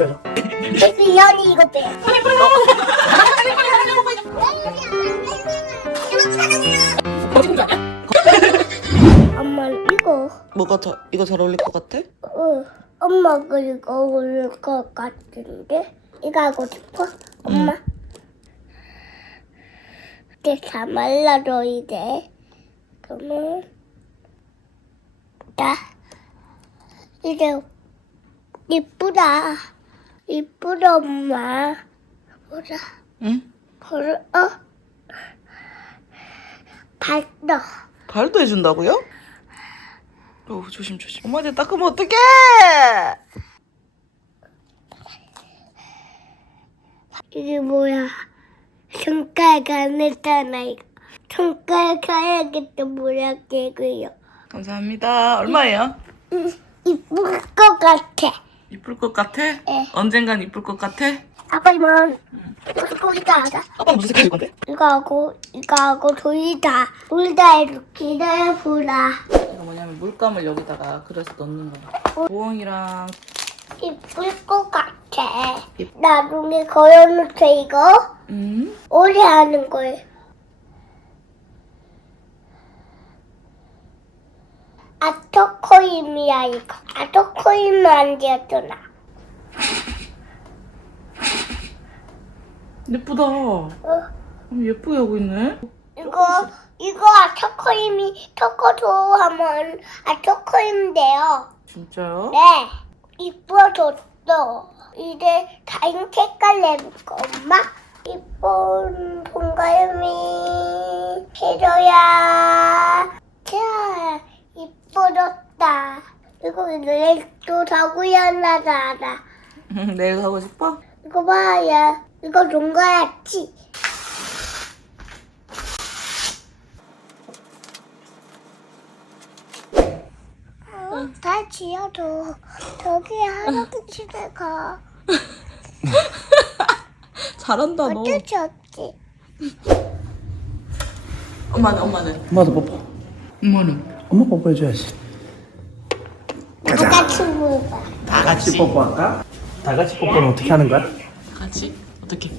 펴줘. 연이 이거 빼. 엄마 이거. 뭐가 이거 잘 어울릴 것 같아? 엄마가 이거 어울릴 것 같은데. 이거 하고 싶어? 엄마. 이제 다 말라져 이제. 그러면 나 이제 이쁘다. 이쁘다 엄마. 보자. 응? 그래 발도. 발도 해준다고요? 조심. 엄마한테 닦으면 어떡해! 이게 뭐야? 손가락 안 했잖아 이거. 손가락 가야겠다 뭐야 개그요. 감사합니다. 얼마예요? 이쁠 것 같아. 이쁠 것 같아? 네. 언젠간 이쁠 것 같아? 아빠 이만 거기다 하자. 아빠는 무슨 색깔일 건데? 이거 하고 둘 다 이렇게 해보라. 이거 뭐냐면 물감을 여기다가 그려서 넣는 거야. 보엉이랑 이쁠 것 같아. 나중에 걸어놓자 이거. 오래 하는 거예요. 아토코임이야 이거. 아토코임은 안 되었잖아. 예쁘다. 예쁘게 하고 있네. 이거 아토코임이 토코도 하면 아토코임 돼요. 진짜요? 네. 이뻐졌어. 이제 다른 색깔 내볼까 엄마? 이쁜 동그라미 해줘야. 자, 이뻐졌다. 이거 내일도 사고야나다 알아. 내일 하고 싶어? 이거 봐야. 이거 동그랗지? 다 지어도 저기 할아버지 집에 가. 잘한다 너. 어쩔 수 없지. 엄마는? 엄마도 뽀뽀. 엄마는? 엄마 뽀뽀해줘야지. 다 같이 먹어. 다 같이 뽀뽀할까? 다 같이 뽀뽀는 어떻게 하는 거야? 같이? 어떻게?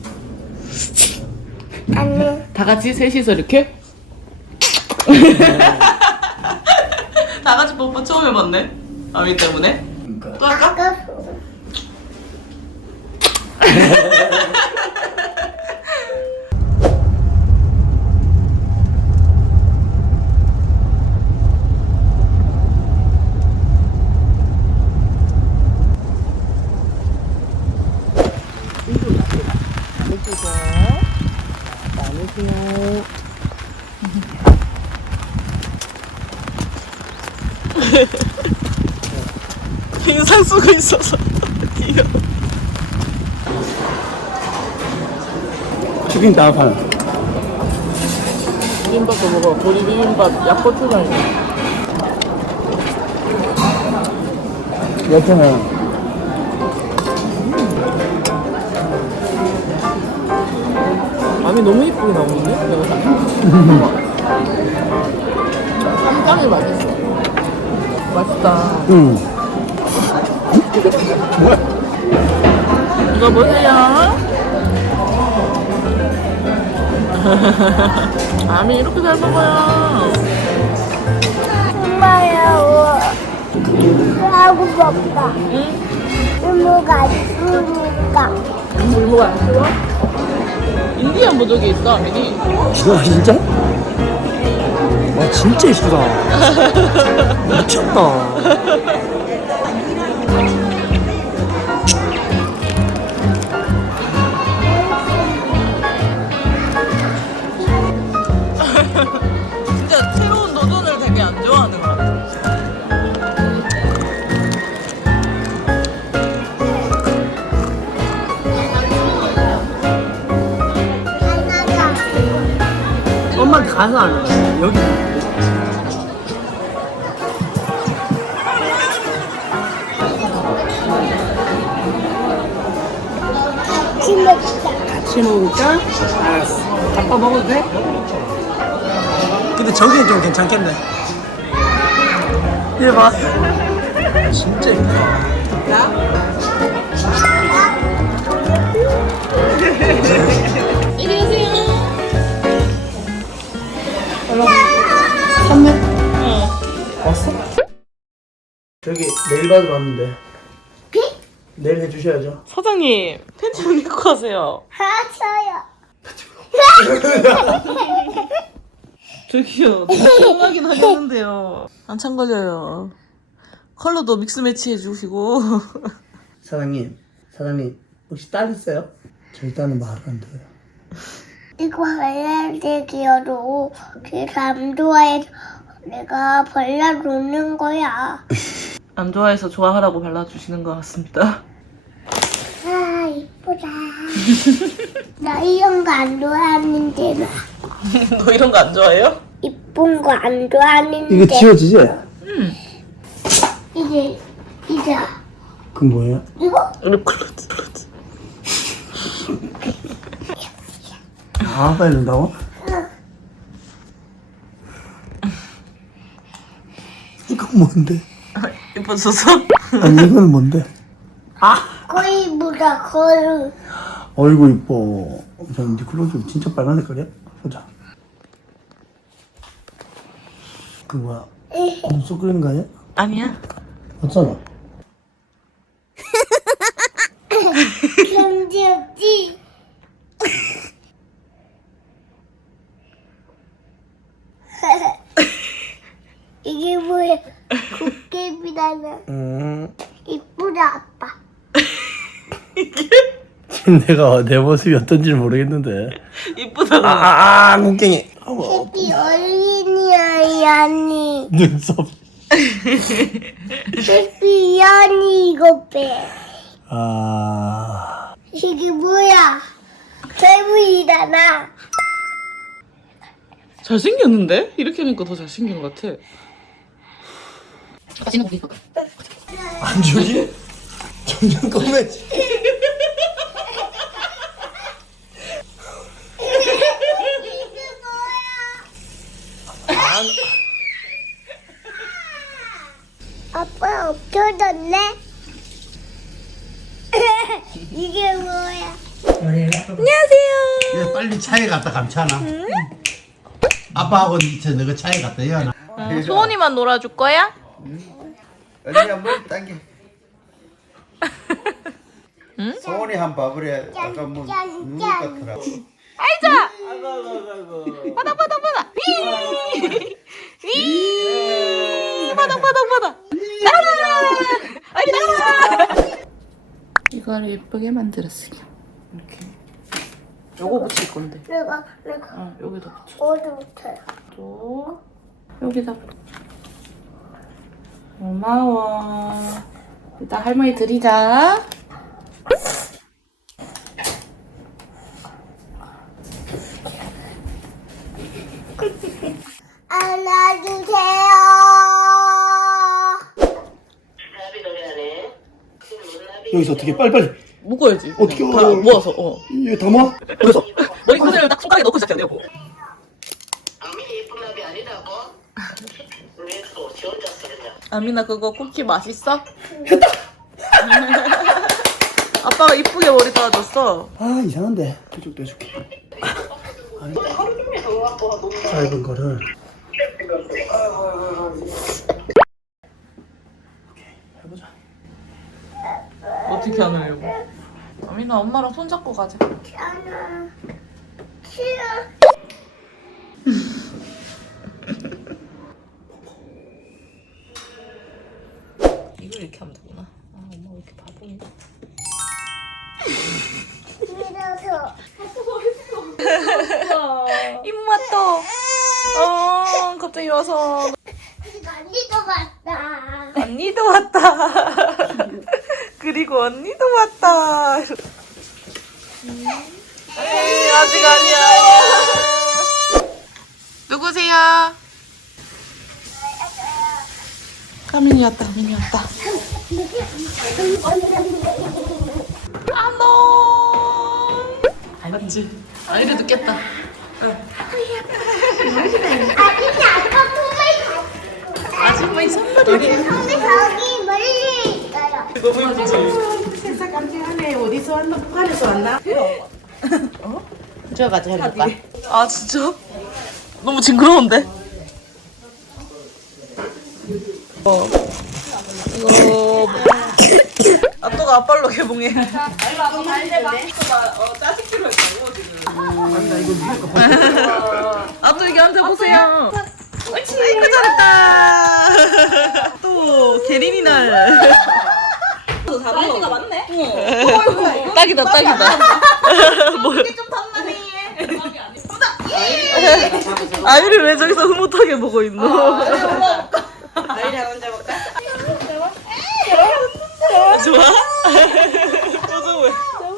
아니. 다 같이 셋이서 이렇게? 다 같이 뽀뽀 처음 해봤네. 아미 때문에. 또 할까? 아까 인상 쓰고 있어서 귀여워. 치킨 다파는 비빔밥도 먹어. 보리 비빔밥 약고추장. 여태는 밤이 너무 이쁘게 나오는데? 쌈장이 맛있어. 맛있다. 이거 뭐세요? 아미 이렇게 잘 먹어요. 엄마야, 하고 먹다. 이모가 있으니까. 물무가 안 싫어? 인디안 부족이 있어, 아민이. 진짜? 와 진짜 이쁘다. 미쳤다. 진짜 새로운 도전을 되게 안 좋아하는 것 같아. 엄마 가서 안 해. 여기. 같이 먹을까? 알았어. 아빠 먹어도 돼? 근데 저기는 좀 괜찮겠네. 이거 봐. 진짜 예쁘다. 저기 네일 받으러 왔는데 비? 네일 해주셔야죠. 사장님 팬티 좀 입고 가세요. 하셔요. 저기요 조용하긴 하겠는데요. 한참 걸려요. 컬러도 믹스 매치 해주시고. 사장님 혹시 딸 있어요? 저희 딸은 말을 안 들어요. 이거 하얀색이어도 걔가 안 좋아해서 내가 발라놓는 거야. 안 좋아해서 좋아하라고 발라주시는 것 같습니다. 아 이쁘다. 나 이런 거 안 좋아하는데 나 너 이런 거 안 좋아해요? 이쁜 거 안 좋아하는데. 이거 지워지지? 이게 그건 뭐예요? 이거 립글로즈. 아 빨리 넣는다고? 이건 뭔데? 이뻐져서? 아니 이건 뭔데? 거의보다 거의 어이구 이뻐. 저는 네 클로즈 진짜 빨간 색깔이야? 보자. 그 뭐야? 눈썹 그리는 거 아니야? 아니야. 맞잖아. 견디 없지. 이게 뭐야? 도깨비라는 이쁘다 아빠. 지금 내가 내 모습이 어떤지 모르겠는데. 이쁘다고. 곡괭이. 해피 어린이 아이 아니. 눈썹. 해피 이안이 이거 빼. 아. 이게 뭐야? 괴물이잖아. 잘생겼는데? 이렇게 하니까 더 잘생긴 것 같아. 안 지워지? 점점 검해지. 아빠 없어졌네. 이게 뭐야? 얘 빨리 차에 갔다 감차나. 아빠하고 저 너가 차에 갔다 여나. 소원이만 놀아줄 거야? 언니야 머리 당겨. 소원이 한 봐버려. 아까 뭐 눈물 같더라고. 아이자! 바닥. 바닥. 나라! 아이 나라! 이거를 예쁘게 만들었어요. 이렇게. 요거 붙일 건데. 내가 여기다 붙여. 어디부터요? 또 여기다 붙여. 고마워. 이따 할머니 드리자. 안아주세요. 여기서 어떻게 빨리. 묶어야지. 어떻게 다 모아서. 이거 담아? 그래서 머리끈을 딱 손가락에 넣고 시작해야 돼요. 아민이 예쁜 나비 아니라고? 왜 또 지 혼자 쓰느냐? 아민아 그거 쿠키 맛있어? 아빠가 이쁘게 머리 따라줬어. 아 이상한데. 이쪽도 해줄게. 짧은 거를. 해보자. 어떻게 하느냐고. 아민아 엄마랑 손잡고 가자. 하나, 싫어. 이걸 이렇게 하면 되구나. 아 엄마 왜 이렇게 바보냐. 싫어서. 입맛도. 갑자기 와서. 언니도 봤다. 언니도 왔다. 그리고 언니도 왔다. 아직 아니야. 누구세요? 가민이 왔다. 안녕. 알았지? 아이를 늦겠다. 아줌마의 선물이래. 근데 저기 멀리 있어요. 너무 예쁘지? 세상 감사하네. 어디서 왔나? 북한에서 왔나? 제가 같이 해볼까? 아 진짜? 너무 징그러운데? 이거 아또가 아빨로 개봉해. 짜식기로 했다고 지금. 아또 이게 한테 보세요. 아이고 잘했다. 또 계린이 날. 사이즈가 맞네. 딱이다 딱이다. 뭐야? 좀 탐나네. 아유를 왜 저기서 흐뭇하게 보고 있노? 아이리 한번 잡을까? 좋아? 표정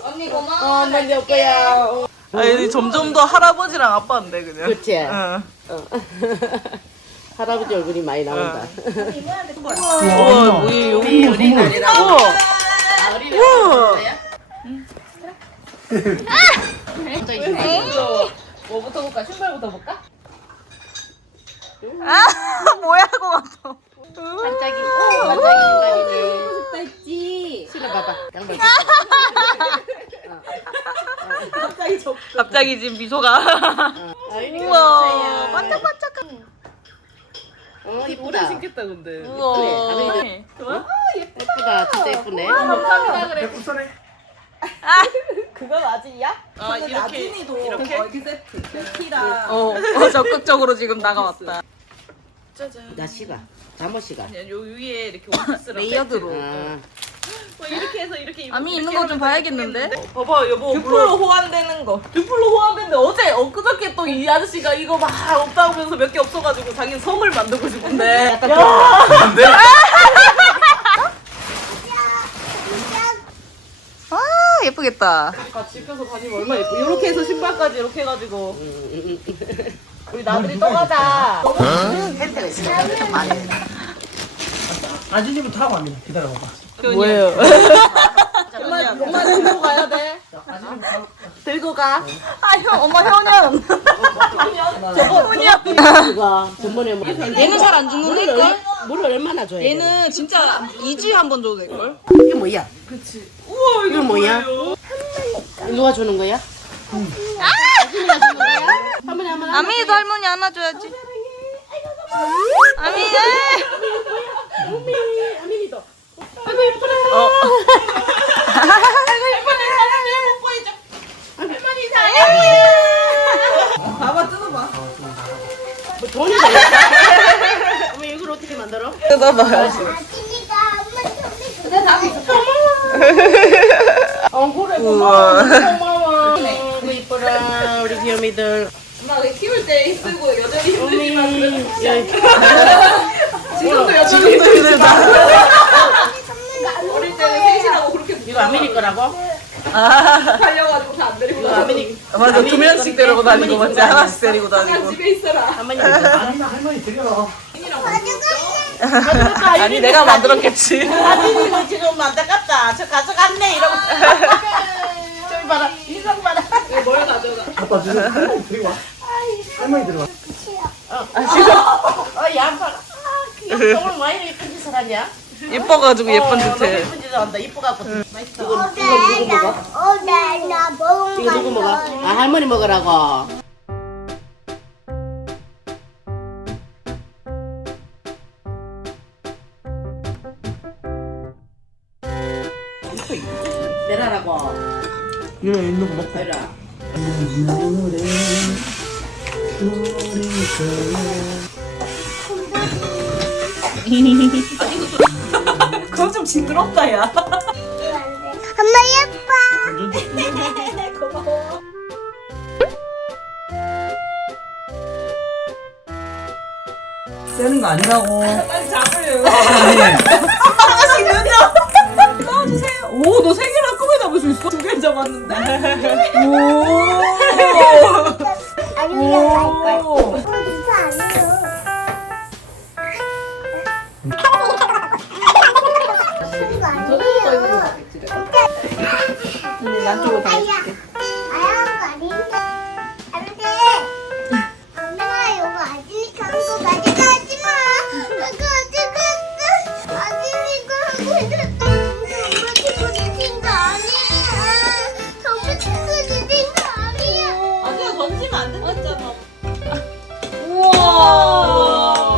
언니 고마워. 먼저 올 거야. 아니 점점 더 할아버지랑 아빠인데 그냥. 그치? 응. 할아버지 얼굴이 많이 나온다. 우와 뭐예요? 어린아이라고. 우와. 우와. 뭐부터 볼까? 신발부터 볼까? 아 뭐야 그거. 반짝이. 반짝이 신발이네. 싶다 했지. 신어봐봐. 양말. 갑자기 지금 미소가. 우와 반짝반짝한. 이쁘다. 신겠다 근데. 우와. 좋아? 예쁘다. 진짜 예쁘네. 감사합니다 그래. 백구선에 그건 아직이야? 아 이렇게 이렇게. 적극적으로 지금 나가왔다. 짜잔. 나 시가. 잠옷 시가. 그냥 요 위에 이렇게 원피스랑 레이어드로. 아. 뭐 이렇게 해서 이렇게 입고 아미 이렇게 있는 거 좀 하면 봐야겠는데? 봐봐 여보 듀플로 호환되는 거. 듀플로 호환되는데 어제 엊그저께 또 이 아저씨가 이거 막 없다고 하면서 몇 개 없어가지고 자기는 섬을 만들고 싶은데 안돼? 아 예쁘겠다. 그러니까 집에서 다니면 얼마나 예뻐. 이렇게 해서 신발까지 이렇게 해가지고 우리 나들이 또 가자. 아진이부터 하고 합니다. 기다려봐봐. 뭐예요? 엄마 들고 가야 돼. 들고 가. 아형 엄마 현현. 저거 그거 전번에 뭐 얘는 잘 안 죽는 걸? 물을 얼마나 줘야 돼? 얘는 진짜 2주에 한 번 줘도 될 걸? 이게 뭐야? 우와 이거 뭐야? 누가 주는 거야? 아줌이가 주는 거야? 할머니 한번 안아. 아미도 할머니 안아줘야지. 아미. 아민이도. 봐봐 뜯어봐. 뭐 돈이 더 있어? 어머 이걸 어떻게 만들어? 뜯어봐야지. 아진이가 엄마 그래 우와. 고마워. 그 이뻐라 우리 귀요미들. 엄마 키울 때 힘들고 여전히 힘들지만 어미. 지금도 여전히 힘들다. 어릴 때는 셋이라고 그렇게 이거 아민이 거라고? 달려가지고 다 안 데리고 이거 나서 아민이. 맞아 두 명씩 데리고 다니고 맞지 하나씩 데리고 아, 다니고 집에 있어라. 할머니. 할머니 드려. 아니 내가 만들었겠지. 아민이는 지금 안타깝다. 저 가져갔네 이러고. 저기 봐라. 인상 봐라. 뭘 가져가? 아빠 주세요. 할머니 들고 와. 할머니 들고 와. 양파라. 귀엽다. 오늘 왜 이렇게 예쁜 짓을 하냐? 예뻐가지고 예쁜 너무 듯해. 예쁜 짓을 한다. 이뻐갖고. 맛있어. 이거 누구 먹어? 나 먹은 이거 누구 먹어? 아 할머니 먹으라고. 내라라고. 이거 있는 거 먹고. 내라. 그건 좀 징그럽다 야. 엄마 예뻐. 떼는 거 아니라고. 빨리 잡으래요. 아니. 하나씩 넣어. 넣어주세요. 오, 너 세 개나 끄고 잡을 수 있어? 두 개 잡았는데. 오. 아니요. 오. 진짜 아니요. 그거 아니에요. 난쪽으로 아야. 아야 아닌데. 안 돼. 엄마 이거 아지니까 한거 가져가지 마. 그거 아지니까 하고 있었다. 정말 친구 내신 거 아니야. 정말 친구 내신 거 아니야. 아니야 던지면 안 된다잖아. 우와.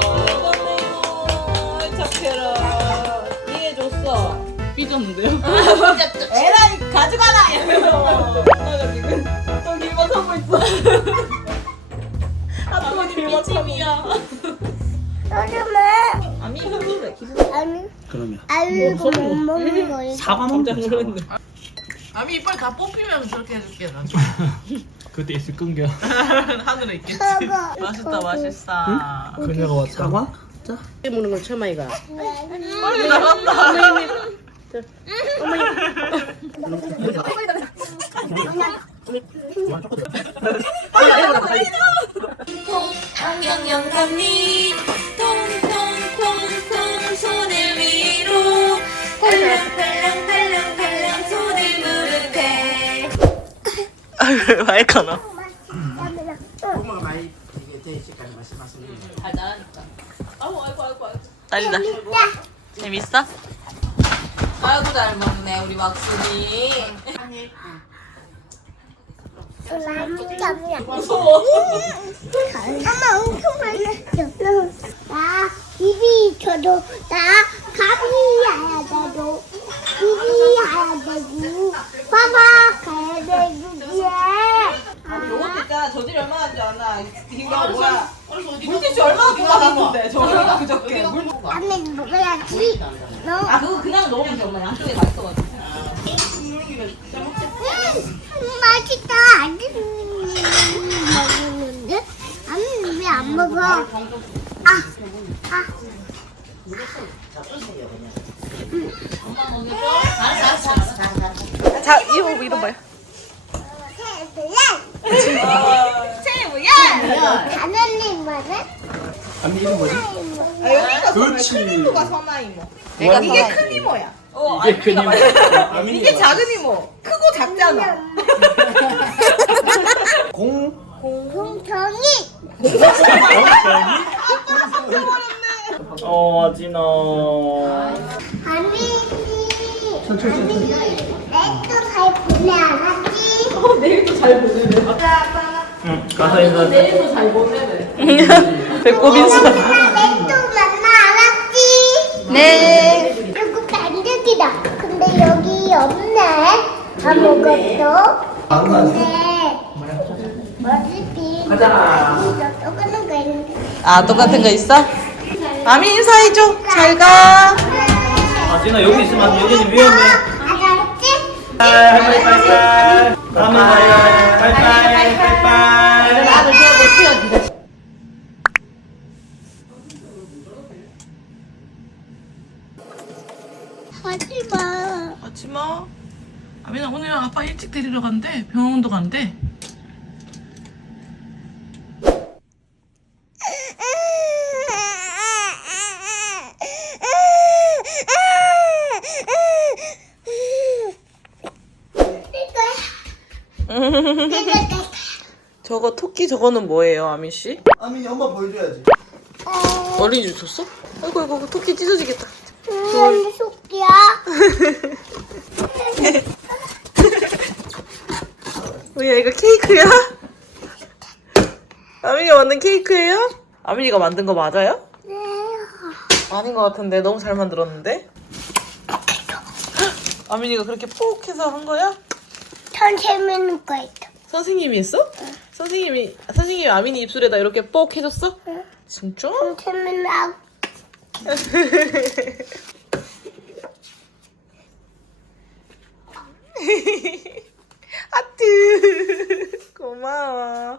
착해라. 삐졌어. 삐졌는데요? 에라이 가져가라 이러면서 엄마가 지금 또 길막하고 있어. 또 길막하고 요즘에 아미 힘들래. 아니 그러면 알고 못 먹는 거예요. 사과 먹자. 사과. 아미 이빨 다 뽑히면 그렇게 해줄게 나. 그때 있을 끈겨. 하늘에 있겠지. 사과. 맛있다 맛있어. 그녀가 왔다. 사과? 자. 먹는 걸 처음 아이가. 빨리 나간다. 영영감님 통통통통 손을 위로 팔랑팔랑팔랑팔랑 손을 무릎에. 마이크나. 엄마가 많이 이게 대시까지 말씀하시는 잘 나가니까. 아이고. 딸이다. 재밌어? 아이고 잘 먹네 우리 막순이. 무서워. 엄마 엄청 많았어. 나 비비 저도 나 가비야 나도 비비야 되고 봐봐 가야 되고 요것도 있잖아. 저들이 얼마나 줄 아나. 이거 뭐야? 물티슈 얼마나 뽑아놨는데 저기가 그저께. 라면 먹어야지. 너 그거 그냥 넣으면 돼 엄마. 양쪽에 다 있어가지고. 맛있다. 안 먹는데? 아니 왜 안 먹어? 자, 이거 봐요. 가는님 말은? 아니 이름 뭐지? 여기가 그렇지. 큰 이모가 선아 이모. 내가 이게 큰 이모야. 이게 큰 이모. 이게 작은 이모. 크고 작잖아. 공정이 아진아. 아니 천천히. 내또 잘 보내 알았지? 내일도 잘 보내네. 응. 가서 인사. 내일도 잘 보내네. 배꼽 인사. 내또 만나 알았지? 네. 이거 반죽이다. 근데 여기 없네. 아무것도. 안 가네. 근데 어차피 가자. 똑같은 거 있는데. 아, 똑같은 거 있어? 아미 인사해줘. 잘 가. 아진아 여기 있으면 안 돼. 여기는 위험해. 알았지? 빠이빠이 빠이빠이. 다음에 봐요. 빠이빠이 빠이빠이. 나도 제가 하지 마. 하지 마. 아미나 오늘 아빠 일찍 데리러 간대. 병원도 간대. 저거 토끼 저거는 뭐예요, 아미 씨? 아민이 엄마 보여줘야지. 어린이 줬어? 아이고 토끼 찢어지겠다. 속이야. 뭐야 이거 케이크야? 아민이가 만든 케이크예요? 아민이가 만든 거 맞아요? 네. 아닌 것 같은데 너무 잘 만들었는데? 아민이가 그렇게 뽁 해서 한 거야? 전 재밌는 거 있다. 선생님이 했어? 선생님이 아민이 입술에다 이렇게 뽁 해줬어? 진짜? 전 재밌는 하트 고마워.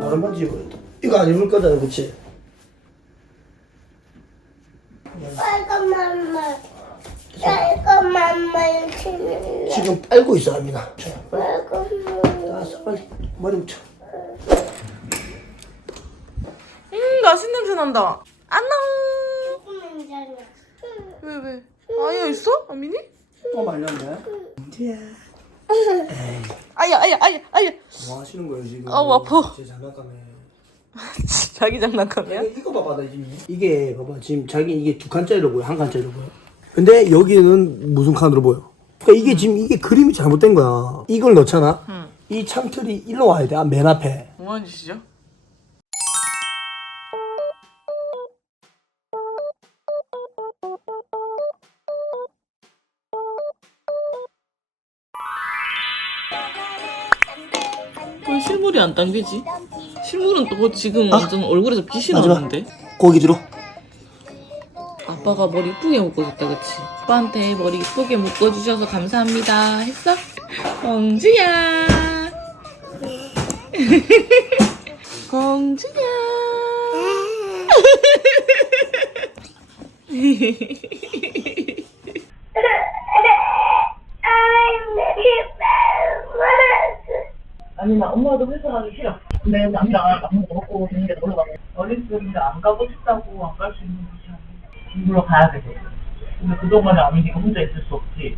다른 번지 이거 안 입을 거잖아, 그렇지? 빨간 맘만 치는 지금 빨고 있어, 아민아. 빨간 알았어, 빨리 머리 붙여. 맛있는 냄새 난다. 안녕. 맘만 왜? 아야 있어? 아민이? 또 말렸네. 아야. 뭐 하시는 거예요 지금? 아우, 아파. 제 장난감에. 자기 장난감이야? 이거 봐봐, 나 지금 이게 봐봐, 지금 자기 이게 2칸짜리로 보여, 1칸짜리로 보여. 근데 여기는 무슨 칸으로 보여? 그러니까 이게 지금 이게 그림이 잘못된 거야. 이걸 넣잖아. 이 창틀이 일로 와야 돼, 맨 앞에. 뭐하는 짓이죠? 왜 실물이 안 당기지? 실물은 또 지금 완전 얼굴에서 빛이 마지막. 나는데? 고기 들어. 아빠가 머리 이쁘게 묶어줬다, 그치? 아빠한테 머리 이쁘게 묶어주셔서 감사합니다. 했어? 공주야. 공주야. 아니 나 엄마도 회사 가기 싫어. 근데 남자가 아무것도 먹고 되는 게 놀러 가고. 어렸을 때 안 가고 싶다고 안 갈 수 있는 곳이 아니야. 놀러 가야 되거든. 근데 그동안에 아민이가 혼자 있을 수 없지.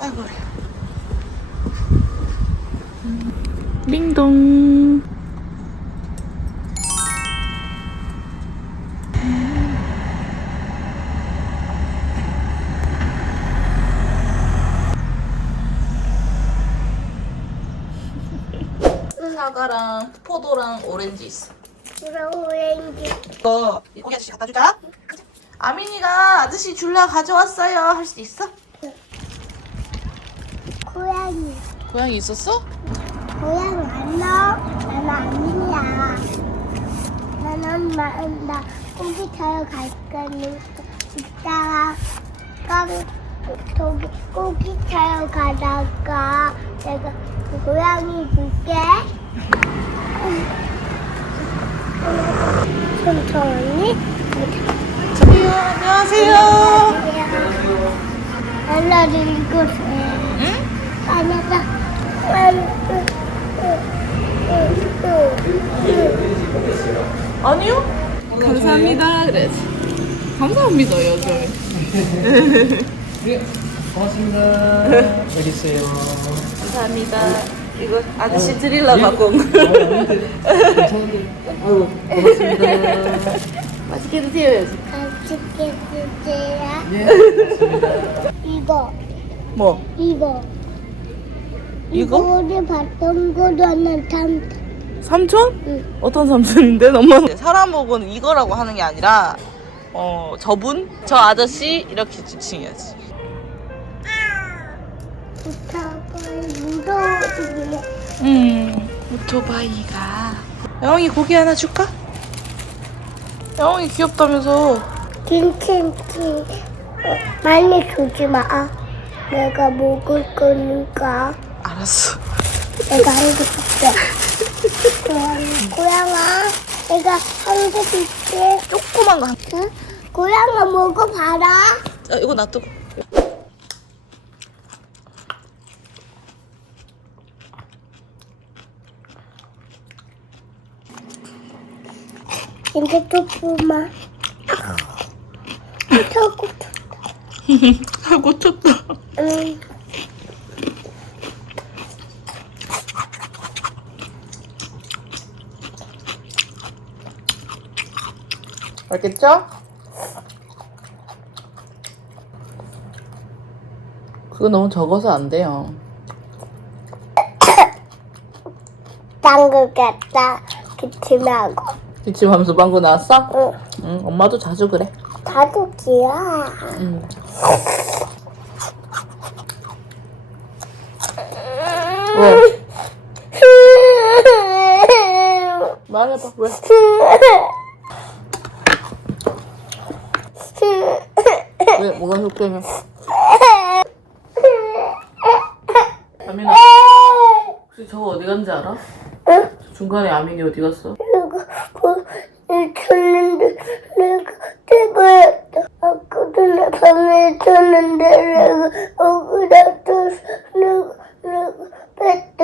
아이고. 링동. 사과랑 포도랑 오렌지 있어. 오렌지. 이거 고기 아저씨 갖다 주자. 아민이가 아저씨 줄라 가져왔어요. 할 수 있어? 고양이. 고양이 있었어? 고양 안 넣어? 나는 아니야. 나는 나 고기 타러 갈 거니까 이따가 저기 고기 타러 가다가 내가 고양이 줄게. 천천히. 저기요, 안녕하세요. 하나를 읽으세요. 응? 하나가 아니요? 감사합니다. 그래야지. 감사합니다요, 좀. 고맙습니다. 여기 있어요. 감사합니다. 이거 아저씨 드릴라 갖고 온 거. 아이고, 고맙습니다. 맛있게 드세요, 여지. 맛있게 드세요. 네, 이거. 뭐? 이거. 이거? 이거를 봤던 거는 참. 삼촌? 응. 어떤 삼촌인데? 엄마는 사람 보고는 이거라고 하는 게 아니라 저분? 저 아저씨? 이렇게 지칭해야지. 무서워지네. 오토바이가. 영웅이 고기 하나 줄까? 영웅이 귀엽다면서. 괜찮지. 많이 주지 마. 내가 먹을 거니까. 알았어. 내가 한 개 줄게. 고양아, 내가 한 개 줄게. 조그만 거. 응? 고양아 먹어봐라. 이거 놔두고. 근데 조금만. 하고 하고 쳤다. 응. 알겠죠? 그거 너무 적어서 안 돼요. 당근겠다. 기침하고. 기침하면서 방구 나왔어? 응. 응, 엄마도 자주 그래. 가족이야. 응. 왜? 말해봐, 왜? 왜? 뭐가 속상해? 아민아, 혹시 저거 어디 간지 알아? 응? 중간에 아민이 어디 갔어? 쳤는데 내가 대보였다. 아까 전에 밤에 쳤는데 내가 억울해서 내가 뺐다.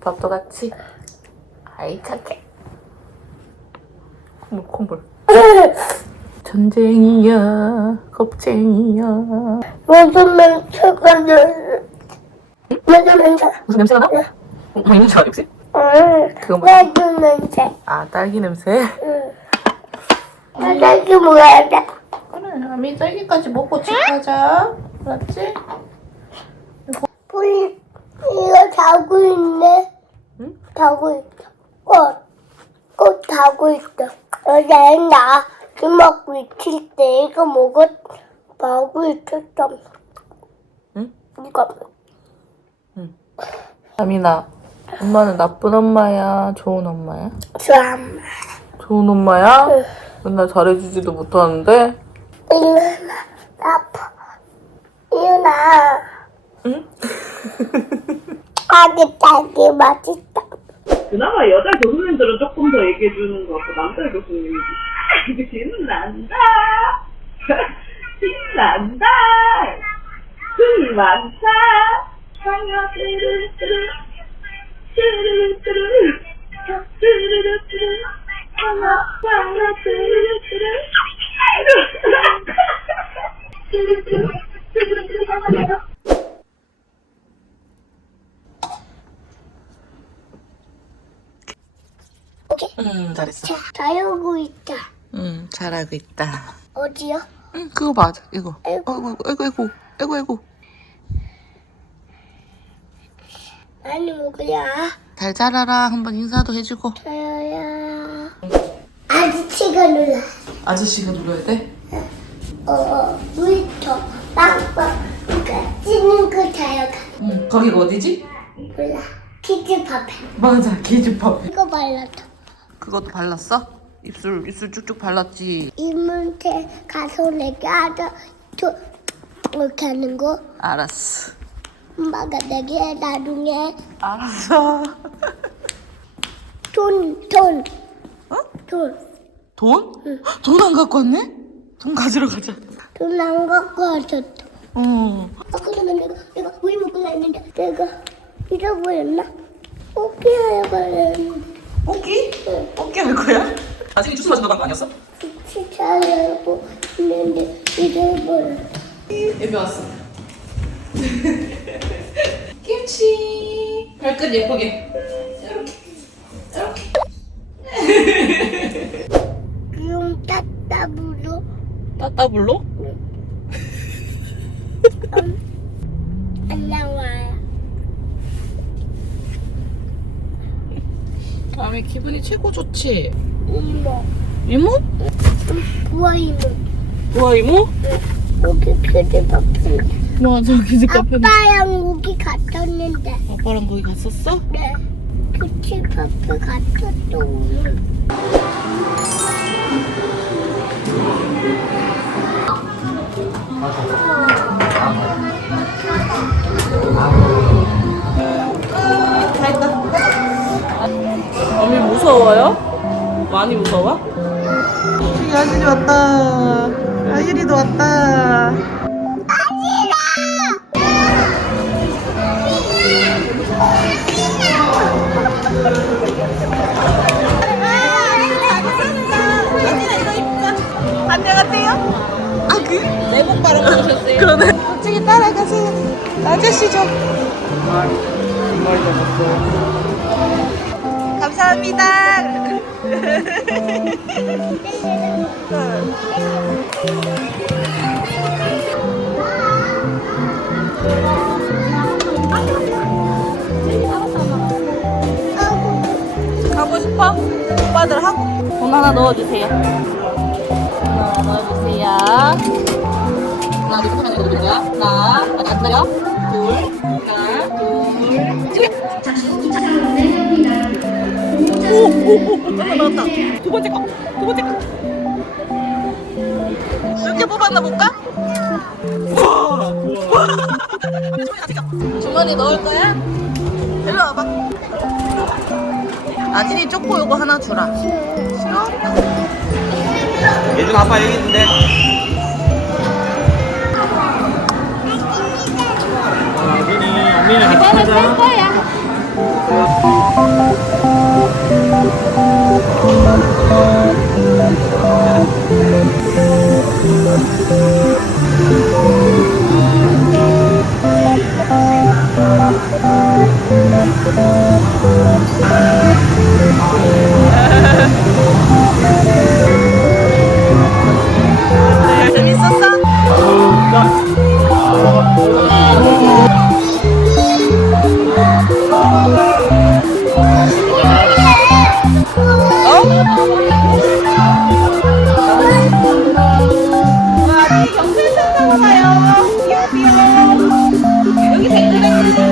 밥도 같이? 아이 착해. 콧물 전쟁이야, 겁쟁이야. 무슨 냄새가 나? 무슨 냄새? 무슨 냄새가 나? 뭐 있는 줄 알아, 혹시? 응. 그거 뭐야? 딸기 냄새. 아, 딸기 냄새? 나 딸기 먹어야 돼. 그래, 아미 딸기까지 먹고 집 가자. 알았지? 우리 이거 자고 있네. 응? 자고 있어. 꽃 자고 있어. 어제 나 주먹 위칠 때 이거 먹고 있었어. 응? 이거. 아미나, 엄마는 나쁜 엄마야? 좋은 엄마야? 좋아함. 좋은 엄마야? 응. 맨날 잘해주지도 못하는데? 일어나. 아파. 일어나. 응? 딸기 맛있다. 그나마 여자 교수님들은 조금 더 얘기해주는 것 같고, 남자 교수님이 신난다. 신난다. 힘 많다. 상여 뚜루뚜루. 뚜루뚜루. 뚜루뚜루. 상여 뚜루뚜루. 뚜루뚜루. 잘했어. 자유고 있다. 잘하고 있다. 어디요? 그거 맞아, 이거. 아이고. 아이고. 많이 먹으야. 잘 자라라. 한번 인사도 해주고. 자유야. 아저씨가 눌러. 아저씨가 눌러야 돼? 물터 빵빵 그러니까 찌는 거 자유가. 거기가 어디지? 몰라. 키즈 파페. 맞아, 기즈팝. 이거 발랐다. 그것도 발랐어? 입술 쭉쭉 발랐지? 이문태 가서 내가 하자. 이렇게 하는 거. 알았어. 엄마가 내게 나중에 알았어. 돈. 어? 돈. 돈? 돈 안 갖고 왔네? 돈 가지러 가자. 돈 안 갖고 왔었어. 그러면 내가 우유 먹으려 했는데 내가 잃어버렸나? 오케이 하려고 했는데 뽑기? 뽑기 할 거야? 나중에 주스 마신다고 한 거 아니었어? 주차하려고 했는데 잃어버렸어. 예비 왔어. 김치. 발끝 예쁘게. 이렇게. 좀 따따블로 따따블로? 안 나와요. 다음에 기분이 최고 좋지? 이모, 이모? 부하 이모. 우와 이모? 여기 그집 앞에. 맞아, 그 집 카페는. 아빠랑 여기 갔었는데. 아빠랑 거기 갔었어? 네. 그집 앞에 갔었어 오늘. 어미 무서워요? 많이 무서워? 아진이 왔다. 아유리도 왔다. 안녕하세요. 아, 내복 바라보셨어요? 그러네. 갑자기 따라가세요. 아저씨 좀. 감사합니다. 가고 싶어? 오빠들 하고. 돈 하나 넣어주세요. 하나 넣어주세요. 하나, 둘, 셋, 넷, 거야. 하나, 안 기다려. 둘, 하나, 둘, 나왔다. 두 번째 거. 몇개 뽑았나 볼까? 우와. 주머니 아직 주머니 넣을 거야? 일로 와봐. 아진이 쪼꼬 요거 하나 주라. 싫어? 예준 아빠 여기 있는데. 예준이 언니랑 같이 가자. 거야. 재밌었어? 아니 경찰차 타고 가요. 귀여워. 여기 댕글댕글.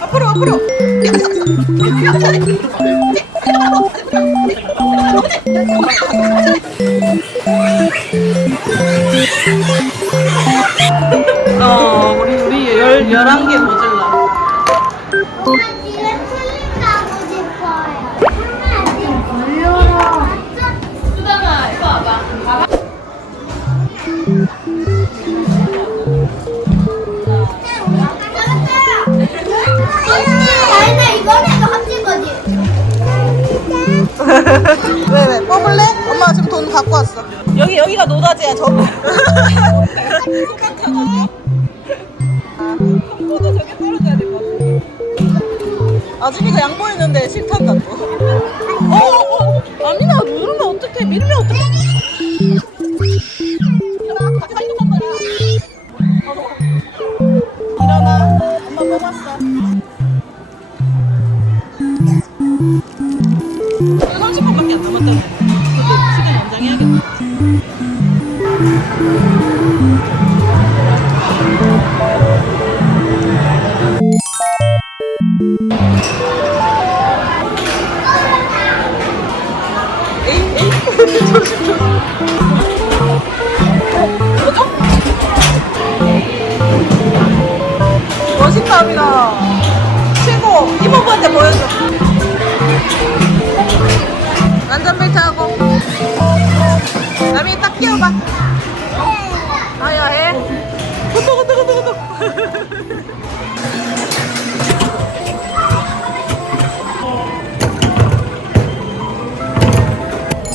앞으로 앞으로. 우리 11개 모질라. 엄마 집에 풀림 가고 싶어요. 엄마 걸려라. 수담아 이거 와봐. 봐봐. 나이나 이번에도 합친 거지? 왜 뽑을래? 엄마 지금 돈 갖고 왔어. 여기가 노다지야 저거. 컴포도 저게 떨어져야 될 것 같아. 아줌이가 양보했는데 싫단다 또. 아미나 누르면 어떡해? 밀면 어떡해? 일어나. 엄마 뽑았어. 이거 30분밖에 안 남았다고. 시간 연장해야겠다. 멋있다, 아미나. 최고. 이모부한테 보여줘. 안전벨트 하고. 아미 딱 끼워봐. 아야 해. 고토.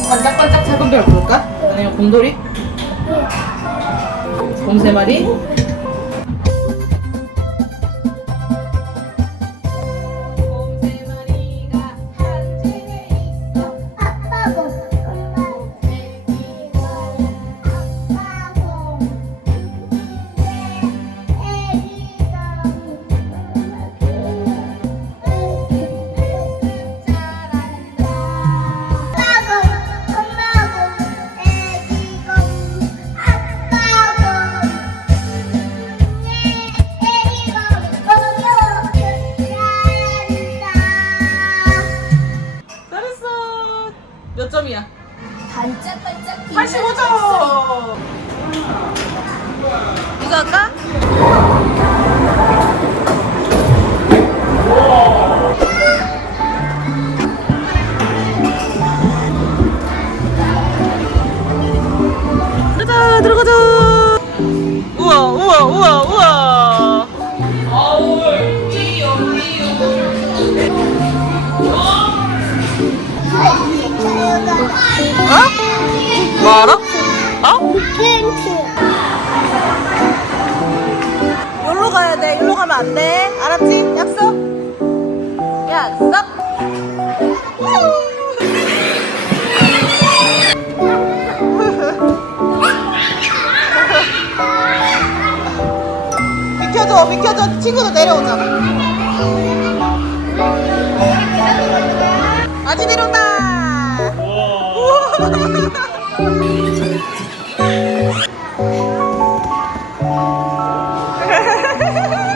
반짝반짝 작은 별 볼까? 아니면 곰돌이? 곰 3마리? 몇 점이야? 반짝반짝 85점! 이거 할까? 들어가자! 우와! 어? 뭐 알아? 어? 텐트. 여기로 가야 돼. 여기로 가면 안 돼. 알았지? 약속? 약속? 비켜줘. 친구들 내려오잖아. 아직 내려온다.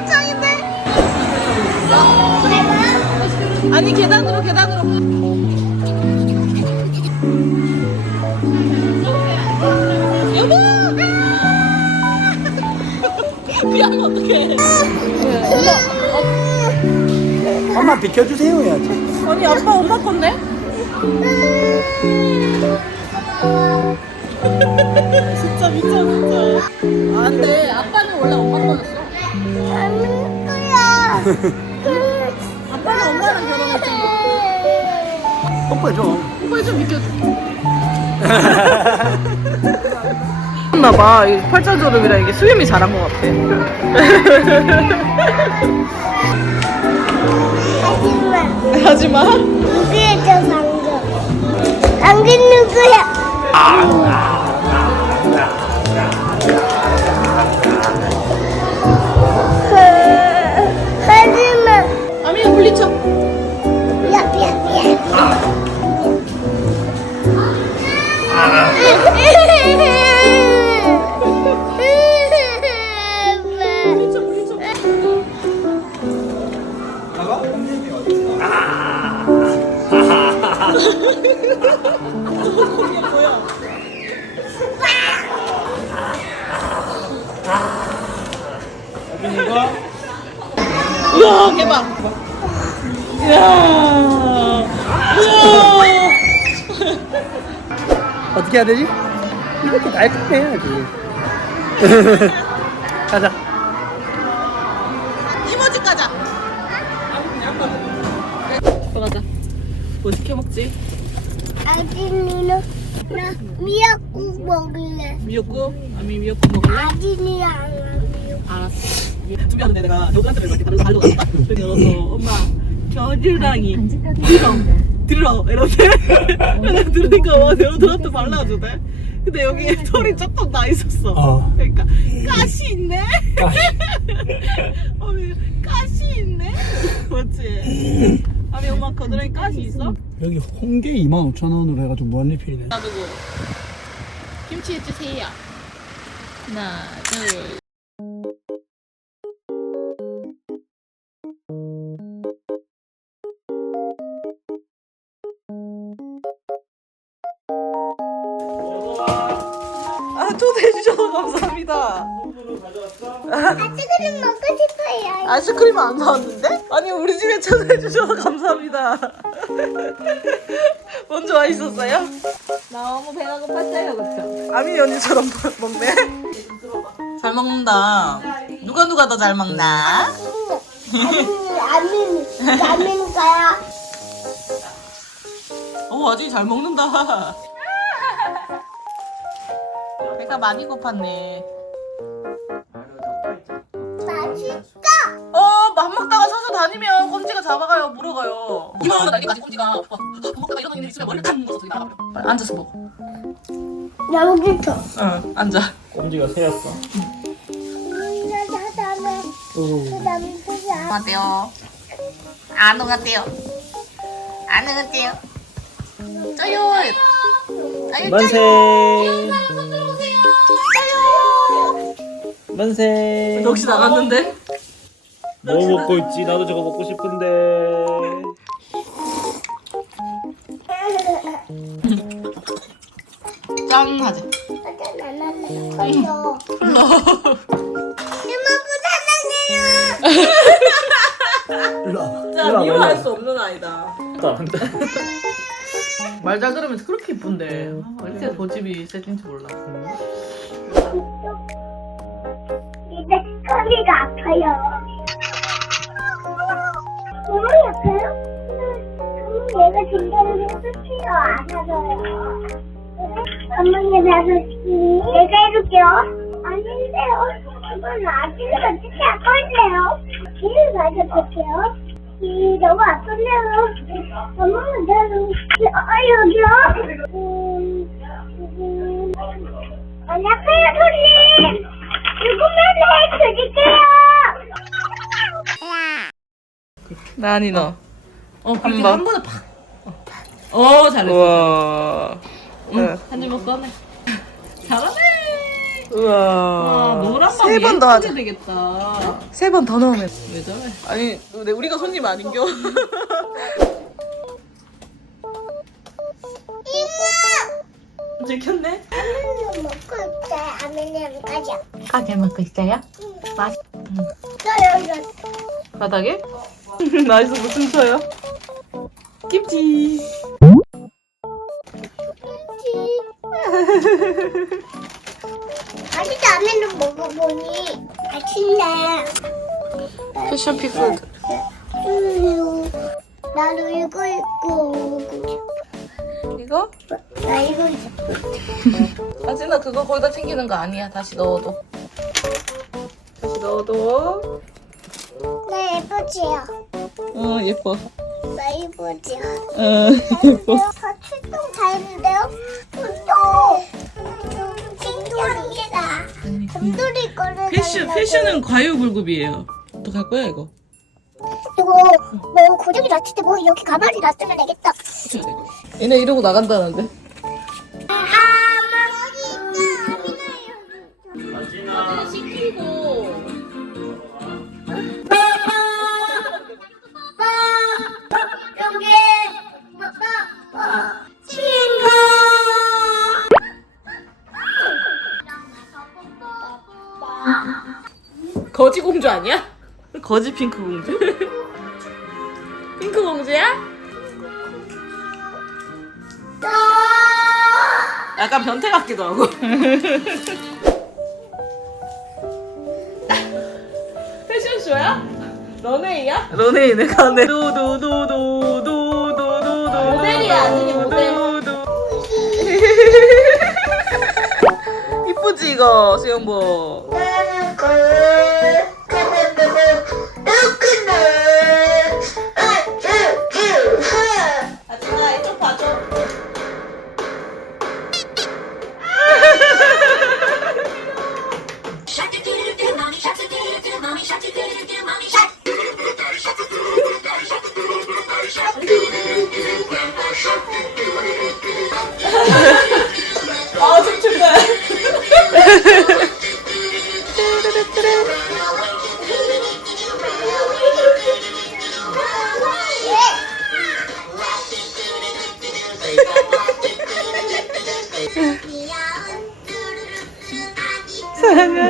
짱인데? 아니 계단으로. 여보! 피하면 어떡해? 엄마 비켜주세요 해야지. 아니 아빠 엄마 건데? 진짜 미쳐. 안돼. 아빠는 원래 엄마 거였어. 안 거야. 뽀뽀해줘. 오빠 좀 비켜줄게. 나봐 이 팔자주름이라 이게 수염이 자란 것 같아. 하지마. 하지마. 누구야 저 방금? 방금 누구야? 하지마. 아미야 물리쳐. 야. 우와 대박. 이야. 우와. 어떻게 해야 되지? 이렇게 날렵해 해야지. 가자. 이모지 가자. 가자. 뭐 시켜 먹지? 아진이는 나 미역국 먹을래. 미역국? 아미 미역국 먹을래? 아진이랑 알았어. 준비하는데 내가 여자한테 이렇게 다른 달로 갔다. 그래서 엄마 겨드랑이 들어 이러대. 내가 들으니까 와 내가 들었다 발라줘 돼. 근데 여기 털이 조금 나 있었어. 그러니까 가시 있네. 가시 있네. 맞지? 아니 엄마 겨드랑이 가시 있어? 여기 홍게 25,000원으로 해가지고 무한리필이네. 나 누구? 김치 해주세요. 하나, 둘. 초대해 주셔서 감사합니다. 아이스크림 먹고 싶어요. 아이스크림 안 사왔는데? 아니 우리 집에 초대해 주셔서 감사합니다. 먼저 와 있었어요? 너무 배가 고팠어요, 그쵸? 아미 언니처럼 먹네. 잘 먹는다. 누가 더 잘 먹나? 라면 거야. 아직 잘 먹는다. 배가 많이 고팠네. 맛있어. 밥 먹다가 서서 다니면 꼼지가 잡아가요, 물어가요. 이만한 날개까지 꼼지가 밥 먹다가 일어나 있는 있으면 머리를 탁 묶어서 나가. 빨리 앉아서 먹어. 여기서. 응, 앉아. 꼼지가 새였어. 어때요? 안 녹았대요. 안 녹았대요. 짜요. 만세. 만세. 역시 나갔는데? 뭐 먹고 있지? 나도 저거 먹고 싶은데. 짠 하자. 흘러. 일로 와봐. 진짜 미워할 수 없는 아이다. 잘한다. 말 잘 들으면서 그렇게 이쁜데 이렇게 고집이 세진지 몰라. 이제 허리가 아파요. 몸이 아파요? 그럼 얘가 진짜로 수치요 안 하줘요. 엄마가 나서 내가 해줄게요. 아닌데요. 이건 아직은 어떻게 아파요? 귀를 가져볼게요. 너무 아픈데요. 엄마가 나서 여기요. 안녕하세요, 손님. 누구면 해드릴게요. 나니 너. 그렇게 번. 한 번에 팍. 잘했어. 우와. 한입 먹고 하네. 잘하네. 우와. 와, 노란 밥 세 번 더 하자. 되겠다. 3번 더 넣으면. 왜 저래? 아니, 우리가 손님 아닌겨? 들켰네? 아무는 먹고 있어요. 아무는 가자. 가게 먹고 있어요? 저요. 바닥에? 나이스 무슨 쳐요? 김치. 아직 라면을 먹어보니 맛있네. 패션 피푸드. 나도 이거 입고 오고 싶어. 이거? 나 이거 있어. 아진아 그거 거기다 챙기는 거 아니야. 다시 넣어도. 다시 넣어도. 나 예쁘지요? 예뻐. 나 예쁘지요? 예뻐. 출동 잘했는데요? 출동! 칭돌이다. 칭돌이 거를 패션은 과유불급이에요. 어떡할 거야 이거? 이거 뭐 고정이 났을 때 뭐 여기 가발이 났으면 되겠다. 얘네 이러고 나간다는데. 아진아 시키고. 여기 친구. 거지 공주 아니야? 거지 핑크 공주? 핑크 공주야? 약간 변태 같기도 하고. 패션쇼야? 런웨이야? 런웨이네 가네. 도도도도도도도도. 모델이야 아진이 모델. 이쁘지 이거 수영복. 아진아 이쪽 봐줘. 아 춤춘다.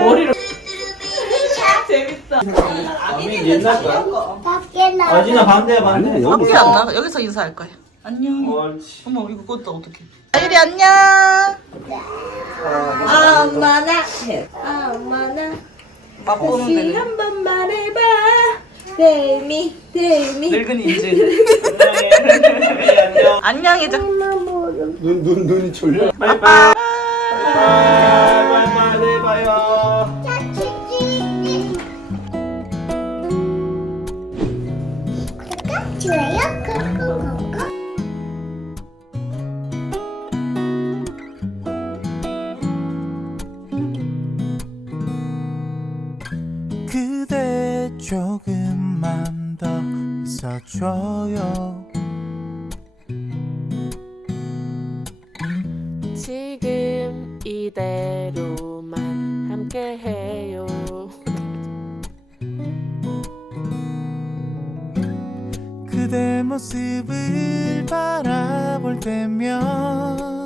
머리로. 재밌다. 아민 옛날 거야? 밖에 나. 아진아 반대 반대. 아니야, 앞이 안 나. 여기서 인사할 거야. 안녕. 옳지. 어머 이거 껐다 어떡해. 아유리 안녕. 엄마나 해. 엄마나. 맛보는 데는. 한 번만 해봐. 데미. 늙은 인증. 안녕. 안녕해줘. 눈이 졸려. 바이바이. 바이바이. 내일 봐요. 구독과 좋아요 꾹꾹꾹꾹. 그대 조금만 더 있어줘요. 지금 이대로만 함께해요. 그대 모습을 바라볼 때면